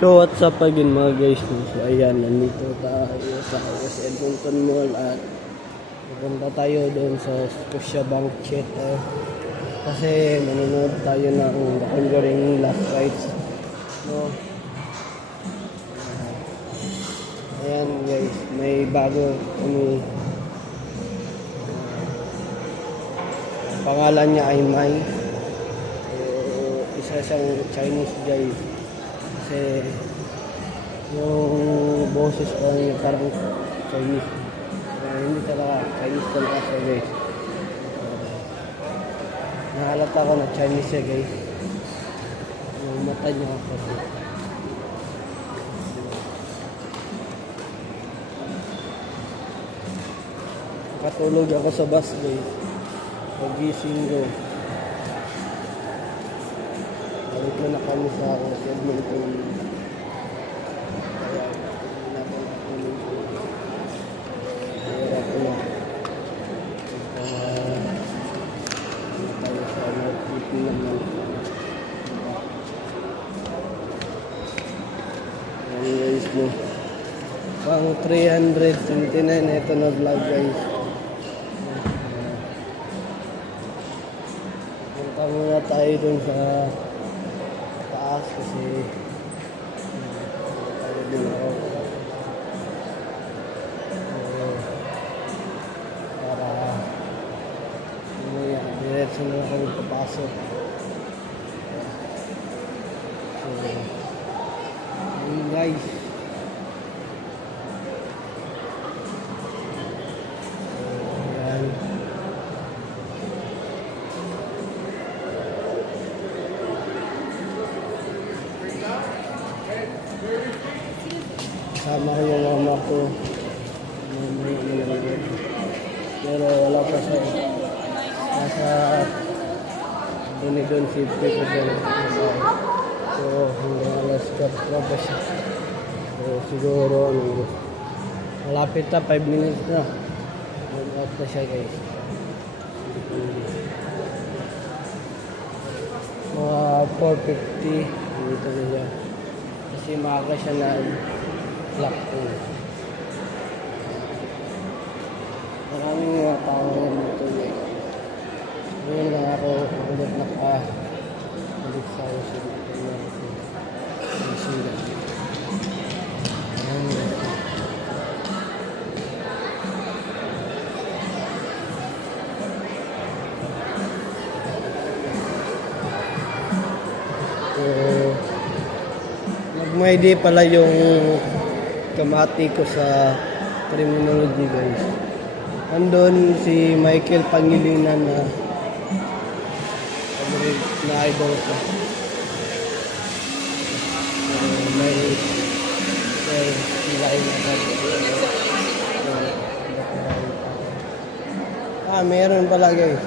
So what's up again mga guys? So ayan, nandito tayo sa West Edmonton Mall at pupunta tayo doon sa Scotiabank Theater kasi manonood tayo ng The Conjuring Last Rites. So ayan guys, may bago pangalan niya ay Mai. So, isa siyang Chinese guy. Kasi yung boses ko niya parang Chinese. Hindi talaga Chinese talaga siya guys. Nahalata ko na Chinese siya guys. Yung mata niya kasi. Katulog ako sa bus guys. Pagising ko. Balik na kami sa Edmonton. Kaya, hirap na. Tayo sa North naman. Ayan guys mo. Pang 329 ito na vlog guys. Punta muna tayo dun sa taas kasi tayo din ako para diretso na ako papasok. So yun guys, kasama ko yung mama ko. Pero wala pa siya. Nasa doon safety ko dyan. So hanggang alas 4 pa siya. So siguro malapit na 5 minutes na. Mag-out na siya guys. Mga 4:50 dito na siya. Kasi maaga siya na lock ko. Maraming mga tao na dito guys. Ngayon lang ako ulit ulit sa uso dito na sila. So nag-May pala yung kamati ko sa criminology guys. Andun si Michael Pangilinan na idol ko. May lain na meron pala guys.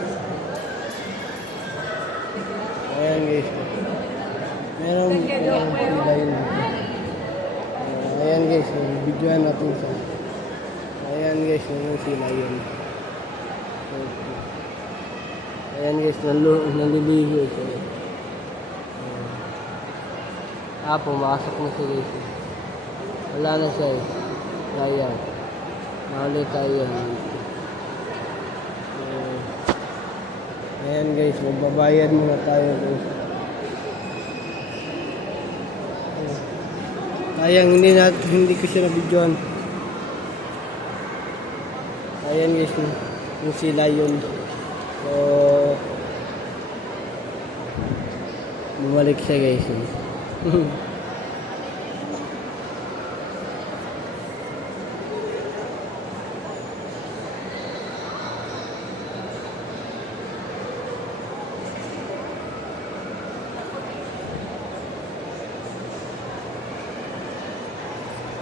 Ayan guys. Meron lain. Ayan guys, videoan natin sa. Ayan guys, yung sila yun. Ayan guys, naliligo siya. Pumasok na siya guys. Wala na siya eh. Ayan. Naulit tayo yan. Ayan guys, magbabayad muna tayo guys. Sayang hindi ko siya na-videoan. Ayan guys, yung sila yun. So bumalik siya guys.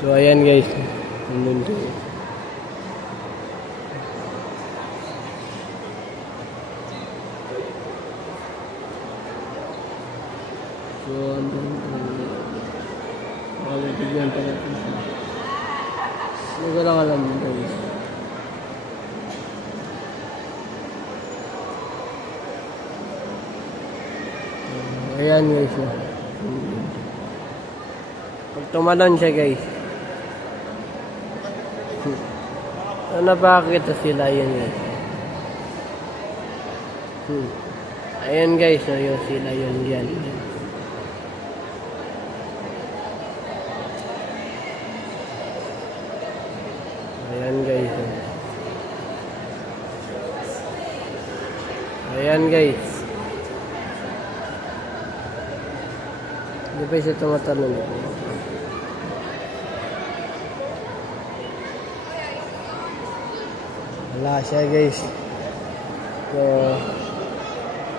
So ayan guys, nandun to. So andun to. Bigyan pa natin siya. Hindi ko lang alam guys. Ayan guys. Tumalon siya guys. Napakita sila yun guys. Ayan guys, so yun sila yun yan. Ayan guys. Ayan guys. Hindi pa siya tumatalon. Wala siya guys. So,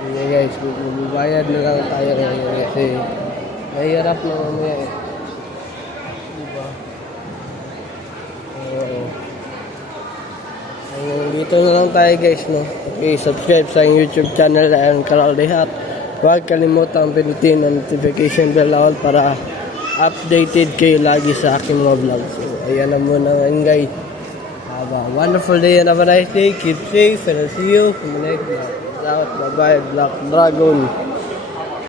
yun guys, magbabayad na lang tayo ngayon kasi mahirap na mamaya eh. Diba? Dito na lang tayo guys, no? Okay, subscribe sa YouTube channel na Karal Dehat. Huwag kalimutang pinutin ang notification bell all para updated kayo lagi sa aking mga vlog. So, ayan na muna ngayon guys. Have a wonderful day and have a nice day. Keep safe and I'll see you in the next vlog. Bye-bye, Black Dragon.